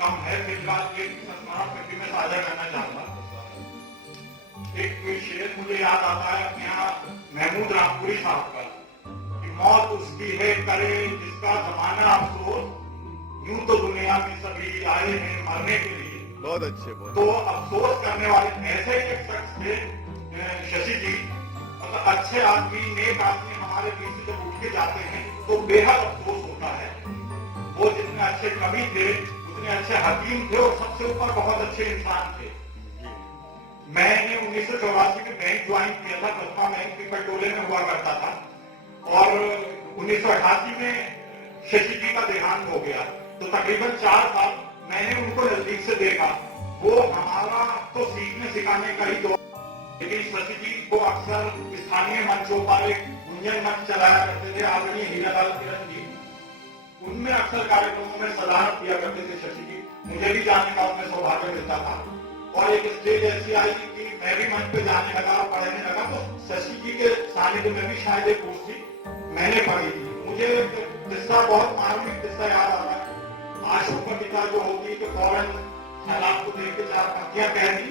कम है, फिर बात ये संस्मरण में भी मैं साझा करना चाहूंगा। एक शेर मुझे याद आता है अपने यहाँ महमूद रामपुरी साहब का, कि मौत उसकी है करे जिसका जमाना अफसोस, यूं तो दुनिया में सभी आए हैं मरने के लिए। बहुत अच्छे, बहुत तो अफसोस करने वाले ऐसे एक शख्स थे शशि जी, मतलब अच्छे आदमी, नेक आदमी हमारे बीच से जब उठ के जाते हैं तो बेहद अफसोस होता है। वो जितने अच्छे कवि थे, उतने अच्छे हकीम थे और सबसे ऊपर बहुत अच्छे इंसान थे। मैंने 1984 में बैंक ज्वाइन किया था, कस्बा बैंक पीपल टोले में हुआ करता था, और 1988 में शशि जी का देहांत हो गया। तो तकरीबन 4 साल मैंने उनको नजदीक से देखा। वो हमारा तो सीखने सिखाने का ही दौर, लेकिन शशि जी को अक्सर स्थानीय मंचों पर एक गुंजन मंच चलाया करते थे आदरणीय हीरालाल किरण जी, उनमें अक्सर कार्यक्रमों में सलाहत किया करते थे शशि जी। मुझे भी जाने का उनमें सौभाग्य मिलता था, और एक स्टेज ऐसी आई कि मैं भी मंच पे जाने लगा और पढ़ने लगा, तो शशि जी के सानिध्य में भी शायद एक पोथी मैंने पढ़ी थी। मुझे किस्सा, बहुत मानवीय किस्सा याद आ रहा है। आशुकविता जो होती कि फौरन सैलाब को देख के 4 पंक्तियां कह दी,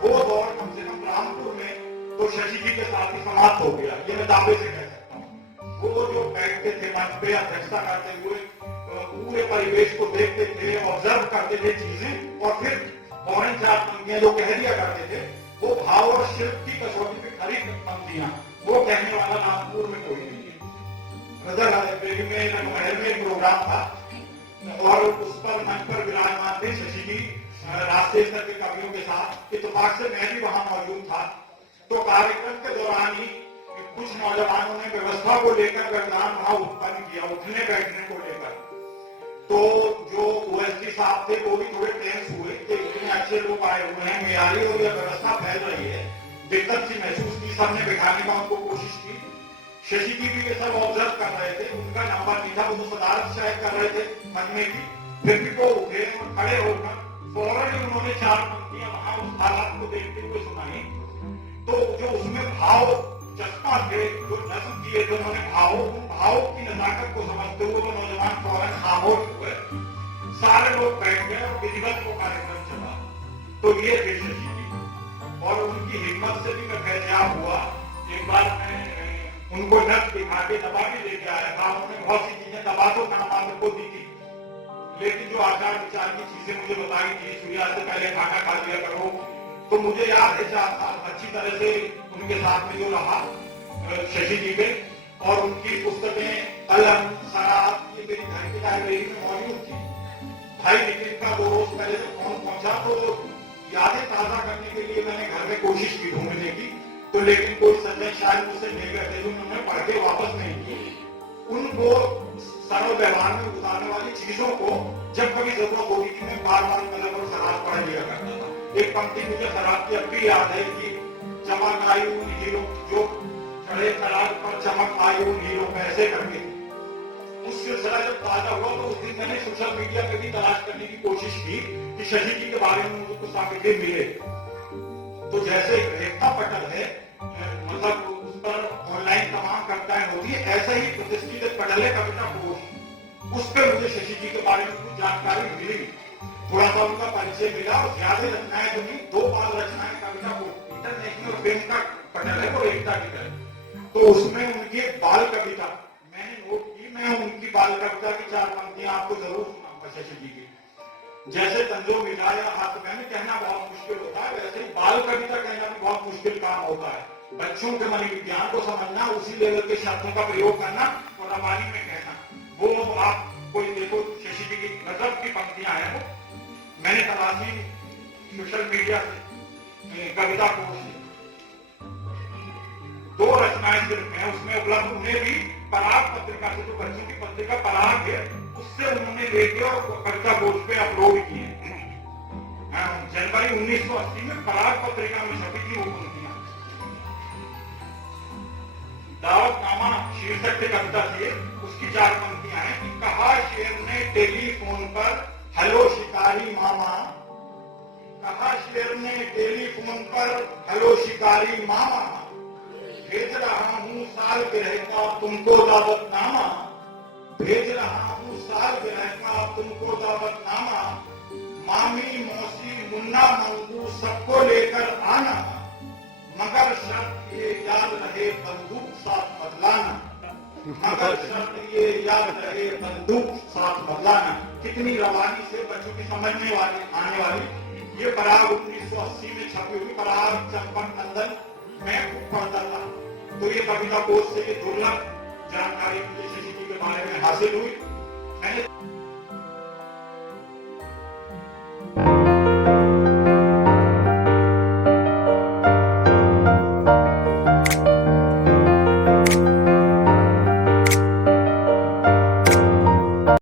वो दौर कम से कम रामपुर में तो शशि जी के साथ ही समाप्त हो गया, ये मैं दावे से कह सकता हूँ। वो जो बैठते थे मंच पे अध्यक्षता करते हुए, पूरे परिवेश को देखते थे, ऑब्जर्व करते थे चीजें, और फिर फौरन 4 पंक्तियां जो कह दिया करते थे, वो भाव और शिल्प की कसौटी पे खरी पंक्तियां, वो कहने वाला रामपुर में कोई नहीं है। रजा लाइब्रेरी में महल में एक प्रोग्राम था, और उस पर मंच पर विराजमान थे शशि जी राष्ट्रीय स्तर के कवियों के साथ। इत्तेफाक से मैं भी वहां मौजूद था। तो कार्यक्रम के दौरान ही कुछ नौजवानों ने व्यवस्था को लेकर व्यवधान वहां उत्पन्न किया, उठने बैठने को लेकर। तो जो ओएसडी साहब थे वो भी थोड़े टेंस हुए कि इतने अच्छे लोग आए हुए हैं, मेयारी और यह व्यवस्था फैल रही है, दिक्कत सी महसूस की, सबने बिठाने का उनको कोशिश की। शशि जी भी ये सब ऑब्जर्व कर रहे थे, उनका नंबर नहीं था, वो तो सदारत शायद कर रहे थे मनने की, फिर भी वो उठे और खड़े होकर फौरन ही उन्होंने 4 पंक्तियां वहां उस हालात को देखते हुए सुनाई। तो जो उसमें भाव चस्पा थे, जो नज्म किए थे उन्होंने भाव, उन भाव की नजाकत को समझते हुए वो नौजवान फौरन खामोश हुए, सारे लोग बैठ गए और विधिवत को कार्यक्रम चला। तो ये थे शशि जी, और उनकी हिम्मत से भी मैं फैजाब हुआ। एक बार मैं उनको नक दिखा के दबा भी लेके आया था, उन्होंने बहुत सी चीजें दबा तो नाम को दी थी, लेकिन जो आचार विचार की चीजें मुझे बताई थी, सूर्या से पहले खाना खा लिया करो, तो मुझे याद है 4 साल अच्छी तरह से उनके साथ में जो रहा शशि जी पे। और उनकी पुस्तकें कलम, शराब, ये मेरी घर की लाइब्रेरी में मौजूद थी। भाई नितिन का 2 रोज पहले जब फोन पहुंचा तो यादें ताजा करने के लिए मैंने घर में कोशिश की ढूंढने की, तो लेकिन कोई सज्जन शायद मुझसे मिल गए थे जो उन्होंने पढ़ के वापस नहीं किए। उनको सरल व्यवहार में उतारने वाली चीजों को जब कभी जरूरत होगी कि मैं बार बार कलम और शराब पढ़ लिया करता था। एक पंक्ति मुझे शराब की अब भी याद है कि चमक आयून हीरो, जो चढ़े खराब पर चमक आयून हीरो ऐसे करके। उस सिलसिला जब ताजा हुआ तो उस दिन मैंने सोशल मीडिया पे भी तलाश करने की कोशिश की कि शशि जी के बारे में मुझे कुछ सामग्री मिले। तो जैसे रेखा पटल है, मतलब उस पर ऑनलाइन तमाम कविताएं होती है, ऐसा ही प्रतिष्ठित पटल है कविता कोश, उस पर मुझे शशि जी के बारे में कुछ जानकारी मिली, थोड़ा सा उनका परिचय मिला, और ज्यादा रचनाएं तो नहीं, 2 बाल रचनाएं कविता को इंटरनेशनल प्रेम का पटल है वो एकता की तरह। तो उसमें उनकी एक बाल कविता मैंने नोट की, मैं उनकी बाल कविता की 4 पंक्तियां आपको जरूर सुनाऊंगा शशि जी की। जैसे तंजो मिलाया हाथ में कहना बहुत मुश्किल होता है, वैसे ही बाल कविता कहना भी बहुत मुश्किल काम होता है। बच्चों के मन विज्ञान को समझना, उसी लेवल के शब्दों का प्रयोग करना और रवानी में कहना, वो आप कोई देखो शशि जी की गजब की पंक्तियां हैं। वो मैंने तलाशी सोशल मीडिया से कविता कोश 2 रचनाएं सिर्फ हैं उसमें उपलब्ध। उन्हें भी पराग पत्रिका से, जो बच्चों की पत्रिका पराग है, उससे उन्होंने लेके और कविता कोश पे अपलोड किए। जनवरी 1980 में पराग पत्रिका में छपी थी वो पंक्तियां। दावतनामा शीर्षक से कविता थी, उसकी 4 पंक्तियां हैं कि कहा शेर ने टेलीफोन पर हेलो शिकारी मामा, कहा शेर ने टेलीफोन पर हेलो शिकारी मामा, भेज रहा हूँ सालगिरह का तुमको दावतनामा, भेज रहा हूँ सालगिरह का तुमको दावतनामा, मामी मौसी मुन्ना मंगू सबको लेकर आना, मगर शर्त ये याद रहे बंदूक साथ बदलाना, मगर शर्त ये याद रहे बंदूक साथ बदलाना। कितनी रवानी से बच्चों की समझने वाली आने वाली ये पराग 1980 में छपी हुई पराग चंपक नंदन में पढ़ता था। तो ये कविता कोश से ये दुर्लभ जानकारी मुझे शशि जी के बारे में हासिल हुई।